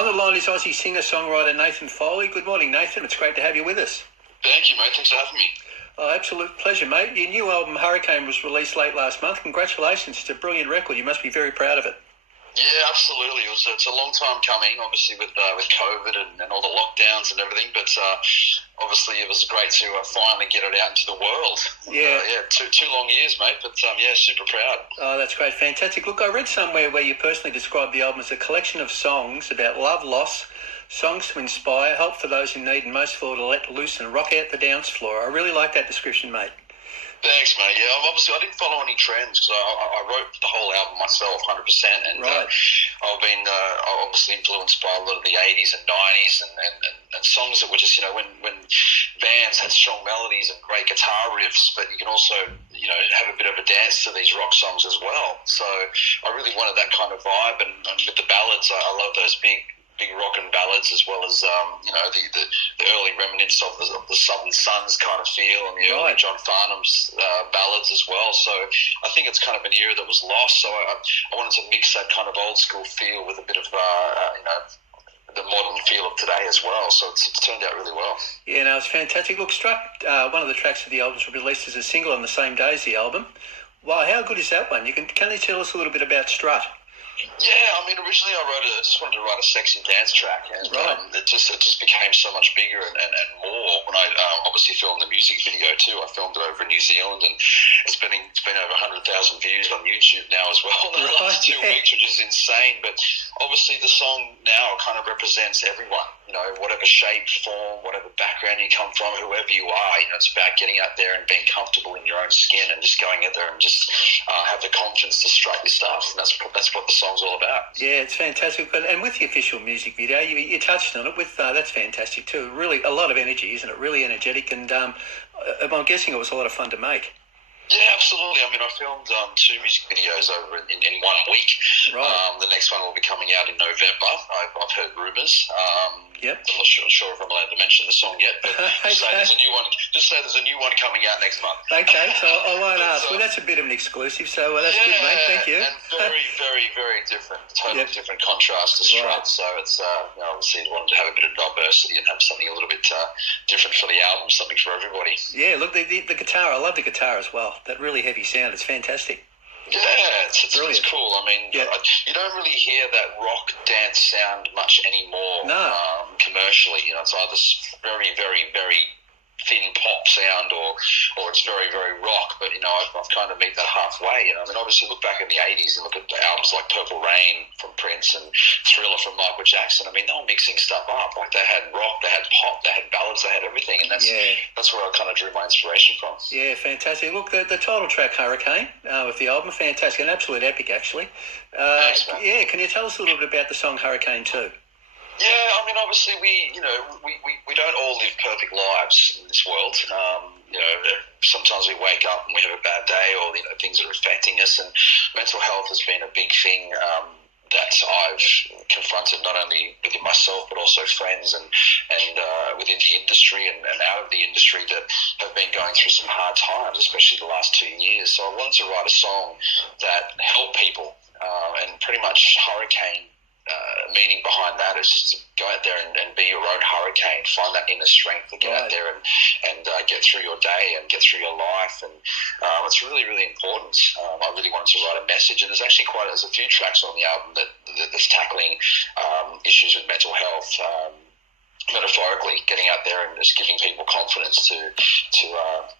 On the line is Aussie singer-songwriter Nathan Foley. Good morning, Nathan. It's great to have you with us. Thank you, mate. Thanks for having me. Oh, absolute pleasure, mate. Your new album, Hurricane, was released late last month. Congratulations. It's a brilliant record. You must be very proud of it. Yeah, absolutely. It's a long time coming, obviously, with COVID and all the lockdowns and everything. But obviously, it was great to finally get it out into the world. Yeah. Two long years, mate. But super proud. Oh, that's great. Fantastic. Look, I read somewhere where you personally described the album as a collection of songs about love, loss, songs to inspire, help for those in need, and most of all, to let loose and rock out the dance floor. I really like that description, mate. Thanks, mate. Yeah, obviously I didn't follow any trends because I wrote the whole album myself, 100%. And right. I've been obviously influenced by a lot of the 80s and 90s and songs that were just, when bands had strong melodies and great guitar riffs, but you can also, have a bit of a dance to these rock songs as well. So I really wanted that kind of vibe. And with the ballads, I love those big rock and ballads, as well as the early remnants of the Southern Suns kind of feel, and the early John Farnham's ballads as well. So I think it's kind of an era that was lost. So I wanted to mix that kind of old school feel with a bit of the modern feel of today as well. So it's turned out really well. Yeah, no, it's fantastic. Look, Strut, one of the tracks of the album, was released as a single on the same day as the album. Wow, how good is that one? Can you tell us a little bit about Strut? Yeah, originally I just wanted to write a sexy dance track, and it just became so much bigger and more when I obviously filmed the music video too. I filmed it over in New Zealand, and it's been over 100,000 views on YouTube now as well in the last 2 weeks, which is insane. But obviously the song now kind of represents everyone, whatever shape, form, whatever background you come from, whoever you are. It's about getting out there and being comfortable in your own skin and just going out there and just have the confidence to strut your stuff. And that's what the song's all about. Yeah, it's fantastic. And with the official music video, you touched on it. With that's fantastic too. Really, a lot of energy, isn't it? Really energetic, and I'm guessing it was a lot of fun to make. Yeah, absolutely. I filmed 2 music videos over in 1 week. Right. The next one will be coming out in November. I've heard rumours. Yep. I'm not sure if I'm allowed to mention the song yet, but just say there's a new one. Just say there's a new one coming out next month. Okay, so I won't ask. Well, that's a bit of an exclusive, so that's good, mate. Thank you. And very, very, very different. Totally different contrast to Strut. Right. So it's obviously wanted to have a bit of diversity and have something a little bit different for the album, something for everybody. Yeah, look, the guitar. I love the guitar as well. That really heavy sound. It's fantastic. Yeah, it's cool. You don't really hear that rock dance sound much anymore. No. Commercially, it's either very, very, very thin pop sound or it's very, very rock. But I've kind of met that halfway. Obviously look back in the 80s and look at the albums like Purple Rain from Prince and Thriller from Michael Jackson. They were mixing stuff up. Like they had rock, they had pop, they had ballads, they had everything, and that's where I kind of drew my inspiration from. Yeah, fantastic. Look, the title track Hurricane with the album, fantastic, an absolute epic actually. Thanks, man. Yeah, can you tell us a little bit about the song Hurricane too? Yeah, obviously we don't all live perfect lives in this world. Sometimes we wake up and we have a bad day, or things are affecting us, and mental health has been a big thing that I've confronted not only within myself but also friends and within the industry and out of the industry that have been going through some hard times, especially the last 2 years. So I wanted to write a song that helped people, and pretty much Hurricane. Meaning behind that is just to go out there and be your own hurricane, find that inner strength to get out there and get through your day and get through your life, and it's really, really important. I really wanted to write a message, and there's a few tracks on the album that's tackling issues with mental health, metaphorically, getting out there and just giving people confidence to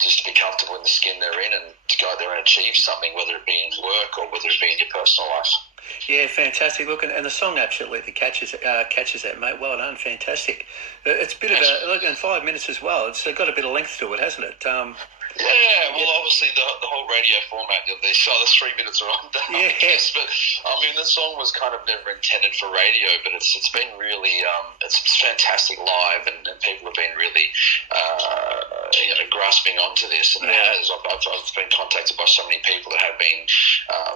just be comfortable in the skin they're in and to go out there and achieve something, whether it be in work or whether it be in your personal life. Yeah, fantastic. Look, and the song absolutely catches that, mate. Well done, fantastic. It's a bit of in 5 minutes as well. It's got a bit of length to it, hasn't it? Obviously the whole radio format of this, so the 3 minutes are on that. Yes, but the song was kind of never intended for radio, but it's been really it's fantastic live, and people have been really grasping onto this, and it has. I've been contacted by so many people that have been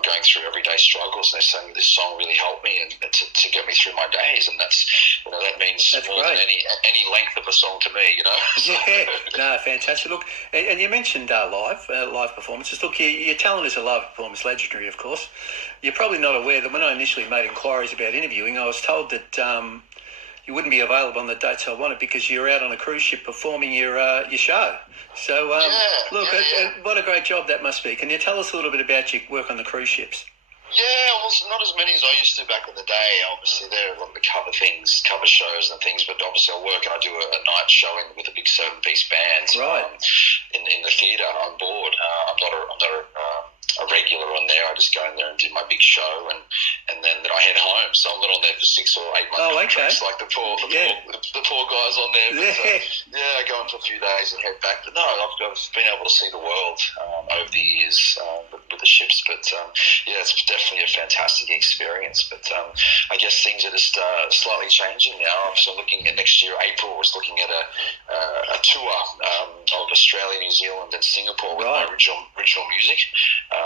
going through everyday struggles, and they're saying this song really helped me and to get me through my days, and that means more than any length of a song to me, So. Yeah, no, fantastic. Look, and you mentioned live performances. Look, your talent as a live performer is legendary, of course. You're probably not aware that when I initially made inquiries about interviewing, I was told that you wouldn't be available on the dates I wanted because you're out on a cruise ship performing your show. So, what a great job that must be. Can you tell us a little bit about your work on the cruise ships? Yeah, well, not as many as I used to back in the day. Obviously, there are a lot of the cover shows and things, but obviously I work and I do a night show with a big 7-piece band in the theatre on board. I'm not a regular on there. I just go in there and do my big show, and then I head home. So I'm not on there for 6 or 8 months. Contracts like the poor guys on there. But, I go in for a few days and head back. But no, I've been able to see the world over the years with the ships. But it's definitely a fantastic experience. But I guess things are just slightly changing now. So looking at next year, April, was looking at a tour of Australia, New Zealand, and Singapore with my original music.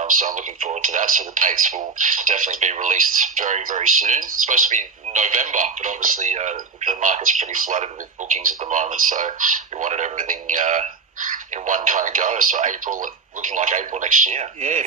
So I'm looking forward to that. So the dates will definitely be released very, very soon. It's supposed to be November, but obviously the market's pretty flooded with bookings at the moment. So we wanted everything in one kind of go. So April, looking like April next year. Yeah,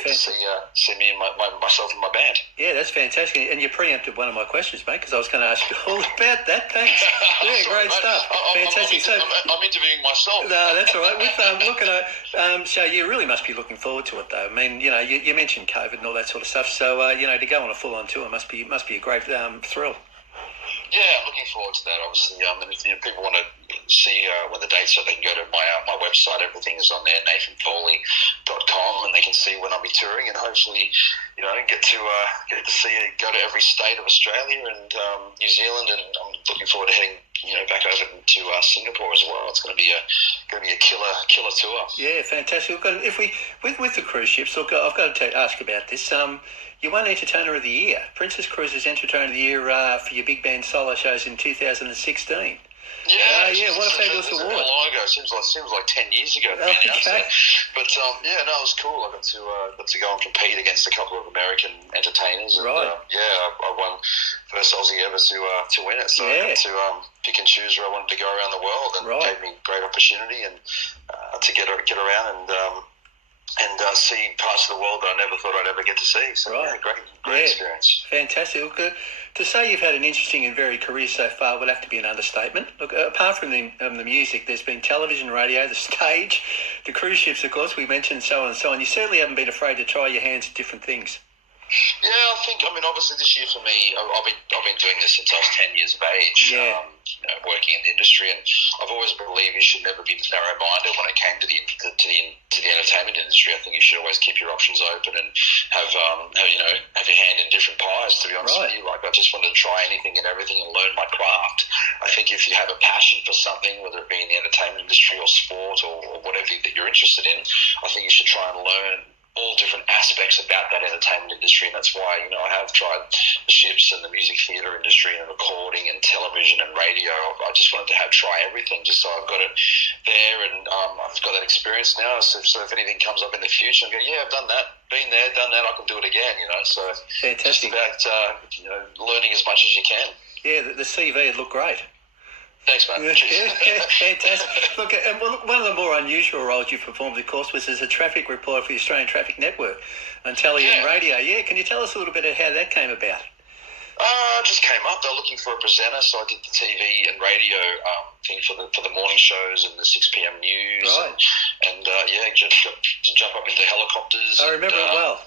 see me and myself and my band. Yeah, that's fantastic. And you preempted one of my questions, mate, because I was going to ask you all about that. Thanks. Yeah, great stuff. Fantastic. I'm interviewing myself. No, that's all right. With looking at so you really must be looking forward to it, though. I mean, you mentioned COVID and all that sort of stuff. So to go on a full-on tour must be a great thrill. Yeah, I'm looking forward to that, obviously. And if people want to see when the dates are, they can go to my website. Everything is on there, nathanfoley.com, and they can see when I'll be touring, and hopefully, get to see it, go to every state of Australia and New Zealand, and I'm looking forward to heading back over to Singapore as well. It's going to be a killer tour. Yeah, fantastic. If we with the cruise ships, look, I've got to ask about this. You won Entertainer of the Year, Princess Cruises Entertainer of the Year for your big band solo shows in 2016. Yeah, what a fabulous award. A long ago. Seems like 10 years ago. Okay. But it was cool. I got to go and compete against a couple of American entertainers. And, I won first Aussie ever to win it. So I got to pick and choose where I wanted to go around the world, and it gave me a great opportunity and to get around and see parts of the world that I never thought I'd ever get to see. So great experience. Fantastic. Look, to say you've had an interesting and varied career so far would have to be an understatement. Look, apart from the music, there's been television, radio, the stage, the cruise ships, of course, we mentioned, so on and so on. You certainly haven't been afraid to try your hands at different things. Yeah, obviously this year for me, I've been doing this since I was 10 years of age, working in the industry, and I've always believed you should never be narrow-minded when it came to the entertainment industry. I think you should always keep your options open and have your hand in different pies, to be honest with you. Like, I just wanted to try anything and everything and learn my craft. I think if you have a passion for something, whether it be in the entertainment industry or sport or whatever that you're interested in, I think you should try and learn all different aspects about that entertainment industry, and that's why I have tried the ships and the music theatre industry and recording and television and radio. I just wanted to try everything, just so I've got it there, and I've got that experience now. So if anything comes up in the future, I go, I've done that, been there, done that, I can do it again. So fantastic. Just about learning as much as you can. Yeah, the CV would look great. Thanks, man. Fantastic. Look, one of the more unusual roles you've performed, of course, was as a traffic reporter for the Australian Traffic Network on telly and radio. Yeah, can you tell us a little bit of how that came about? It just came up. They were looking for a presenter, so I did the TV and radio thing for the morning shows and the 6 p.m. news. Right. And just to jump up into helicopters. I remember it well.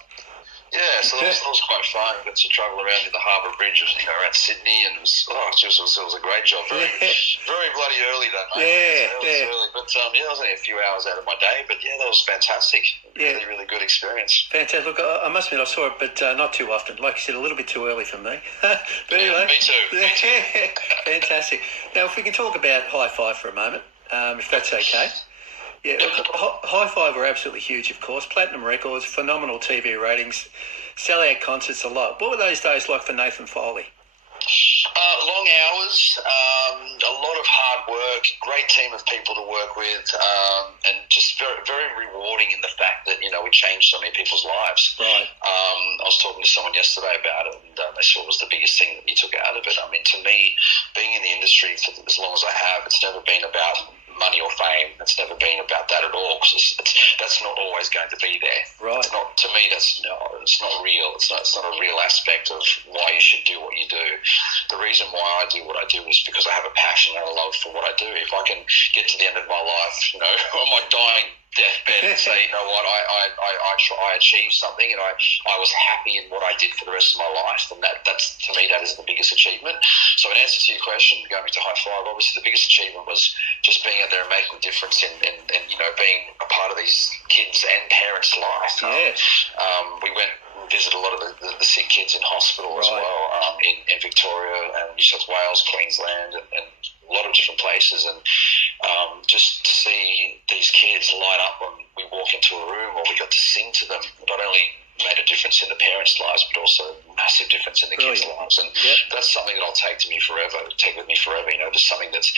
Yeah, so that was quite fun. I got to travel around in the Harbour Bridge, around Sydney, and it was a great job. Very bloody early that night. It was early, but that was only a few hours out of my day. But that was fantastic. Really, really good experience. Fantastic. Look, I must admit I saw it, but not too often. Like you said, a little bit too early for me. But anyway, me too. Fantastic. Now, if we can talk about High Five for a moment, if that's okay. Yeah, High Five were absolutely huge, of course. Platinum records, phenomenal TV ratings, sell-out concerts, a lot. What were those days like for Nathan Foley? Long hours, a lot of hard work, great team of people to work with, and just very, very rewarding in the fact that, we changed so many people's lives. Right. I was talking to someone yesterday about it, and they said it was the biggest thing that you took out of it. I mean, to me, being in the industry for as long as I have, it's never been about money or fame. It's never been about that at all, because that's not always going to be there. Right. It's not, to me, it's not real. It's not a real aspect of why you should do what you do. The reason why I do what I do is because I have a passion and a love for what I do. If I can get to the end of my life, on my dying deathbed and say, you know what, I achieved something and I was happy in what I did for the rest of my life, then that's to me, that is the biggest achievement. So in answer to your question, going back to High Five, obviously the biggest achievement was just being out there and making a difference in being a part of these kids and parents' life. Yeah. We went and visited a lot of the sick kids in hospital as well, in Victoria and New South Wales, Queensland, and a lot of different places, and just to see these kids light up when we walk into a room or we got to sing to them, not only made a difference in the parents' lives, but also a massive difference in the kids' lives. And that's something that I'll take with me forever. Just something that's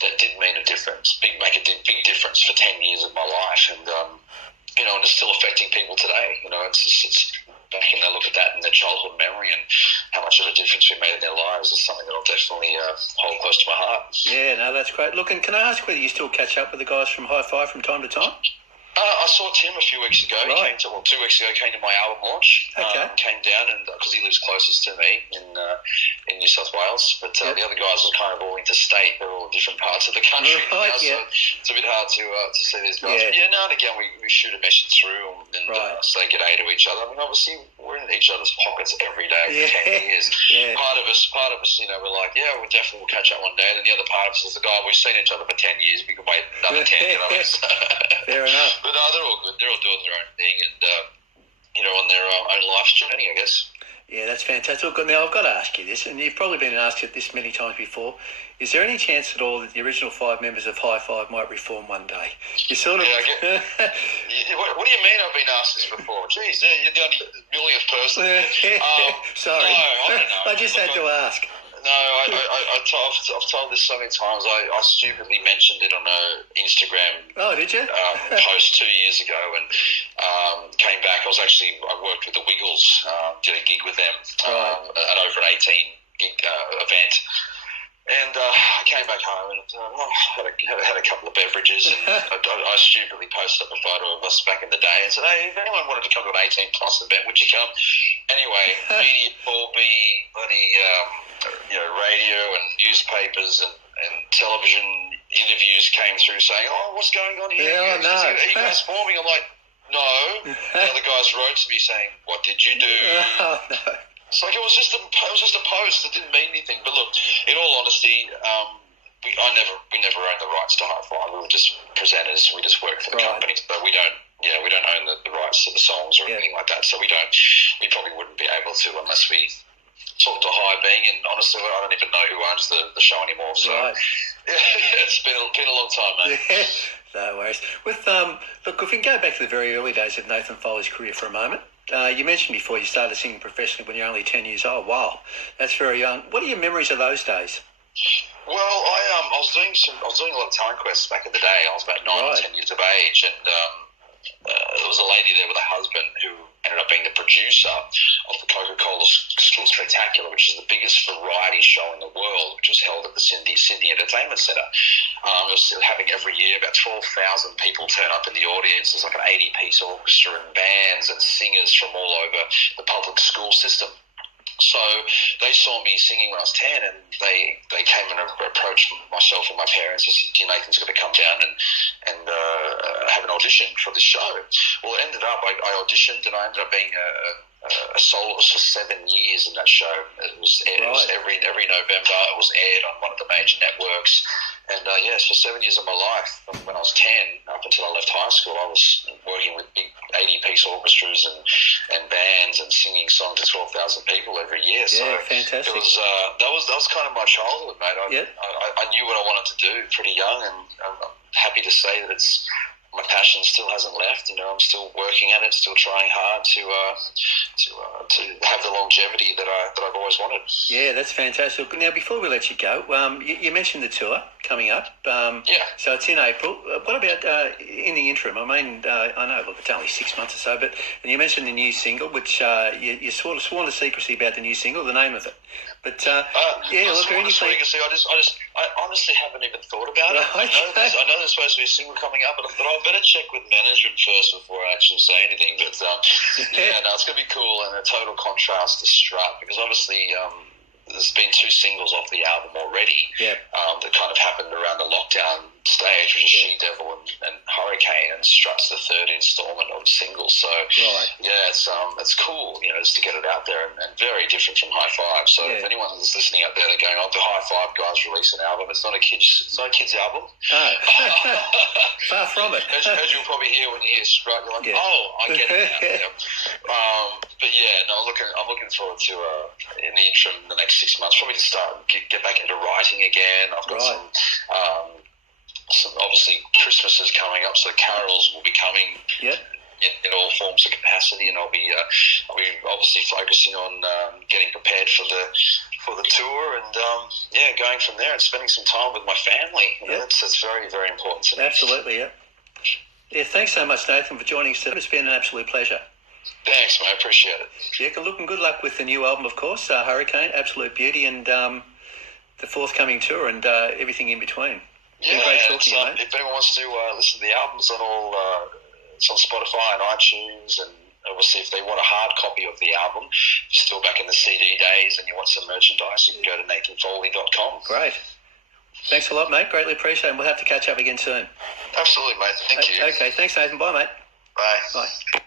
that did mean a difference, make a big difference for 10 years of my life, and and it's still affecting people today. It's back and they look at that in their childhood memory and how much of a difference we made in their lives is something that I'll definitely hold close to my heart. Yeah, no, that's great. Look, and can I ask whether you still catch up with the guys from High Five from time to time? I saw Tim a few weeks ago. Right. 2 weeks ago, came to my album launch. Okay. Came down, and because he lives closest to me in New South Wales, but the other guys are kind of all interstate. They're all in different parts of the country. Right, So it's a bit hard to see these guys. Yeah. But now and again, we shoot a message through and say g'day to each other. I mean, obviously, we're in each other's pockets every day for 10 years. Yeah. Part of us, we're like, we definitely will catch up one day. And then the other part of us is the guy, we've seen each other for 10 years. We can wait another 10. Fair enough. But no, they're all good. They're all doing their own thing and, on their own life's journey, I guess. Yeah, that's fantastic. Look, now I've got to ask you this, and you've probably been asked it this many times before. Is there any chance at all that the original 5 members of High Five might reform one day? You sort of... Yeah, what do you mean I've been asked this before? Jeez, you're the only millionth person. Sorry. No, I don't know. I just had to ask. No, I've told this so many times. I stupidly mentioned it on an Instagram Oh, did you? post 2 years ago, and came back. I worked with the Wiggles, did a gig with them, an over 18 gig event. And I came back home and had a couple of beverages, and I stupidly posted up a photo of us back in the day and said, hey, if anyone wanted to come to an 18 plus event, would you come? Anyway, media called me, bloody radio and newspapers and television interviews came through saying, what's going on here? Yeah, no. Are you guys forming? I'm like, no. The other guys wrote to me saying, what did you do? Oh, no. It's like it was just a post. It didn't mean anything. But look, in all honesty, we never owned the rights to High Five. We were just presenters. We just worked for the company, but we don't own the rights to the songs or anything like that. So we probably wouldn't be able to unless we talked to High Being. And honestly, I don't even know who owns the show anymore. So it's been a long time, mate. Yeah, no worries. With look, if we can go back to the very early days of Nathan Foley's career for a moment. You mentioned before you started singing professionally when you're only 10 years old. Wow, that's very young. What are your memories of those days? Well, I was doing a lot of talent quests back in the day. I was about 9 or 10 years of age, and there was a lady there with a husband who ended up being the producer of the Coca-Cola School Spectacular, which is the biggest variety show in the world, which was held at the Sydney Entertainment Centre. It was having every year about 12,000 people turn up in the audience. There's like an 80-piece orchestra and bands and singers from all over the public school system. So they saw me singing when I was 10, and they came and approached myself and my parents and said, Nathan's going to come down and have an audition for this show. Well, it ended up, I auditioned, and I ended up being a soloist for 7 years in that show. It was every November. It was aired on one of the major networks. And for 7 years of my life, from when I was 10 up until I left high school, I was working with big 80-piece orchestras and bands and singing songs to 12,000 people every year. Yeah, so fantastic. That was kind of my childhood, mate. I knew what I wanted to do pretty young, and I'm happy to say that it's my passion still hasn't left. I'm still working at it, still trying hard to have the longevity that I've always wanted. Yeah, that's fantastic. Now, before we let you go, you mentioned the tour coming up. So it's in April. What about in the interim? I mean, I know, look, it's only 6 months or so, but you mentioned the new single, which you sort of sworn to secrecy about the new single, the name of it. But I honestly haven't even thought about it. Right. I know there's supposed to be a single coming up, but I thought I better check with management first before I actually say anything. But it's going to be cool, and a total contrast to Strut, because obviously there's been 2 singles off the album already that kind of happened around the lockdown stage, which is She Devil and Hurricane, and Strut's the 3rd installment of the singles. So it's cool, just to get it out there, and very different from High Five. So if anyone is listening out there, they're going, "Oh, the High Five guys release an album." It's not a kids album. Oh. Far from it. As you'll probably hear when you hear Strut, you're like, "Oh, I get it now." But I'm looking forward to in the interim, the next 6 months, probably to start get back into writing again. I've got some obviously Christmas is coming up, so carols will be coming in all forms of capacity, and I'll be obviously focusing on getting prepared for the tour, and going from there and spending some time with my family. That's very, very important to me. Absolutely, yeah. Thanks so much, Nathan, for joining us today. It's been an absolute pleasure. Thanks, mate. I appreciate it. Yeah, look, and good luck with the new album, of course, Hurricane, absolute beauty, and the forthcoming tour, and everything in between. Yeah, great talking to you, mate. If anyone wants to listen to the albums on all, it's on Spotify and iTunes, and obviously if they want a hard copy of the album, if you're still back in the CD days and you want some merchandise, you can go to nathanfoley.com. Great. Thanks a lot, mate. Greatly appreciate it. And we'll have to catch up again soon. Absolutely, mate. Thank you. Okay, thanks, Nathan. Bye, mate. Bye. Bye.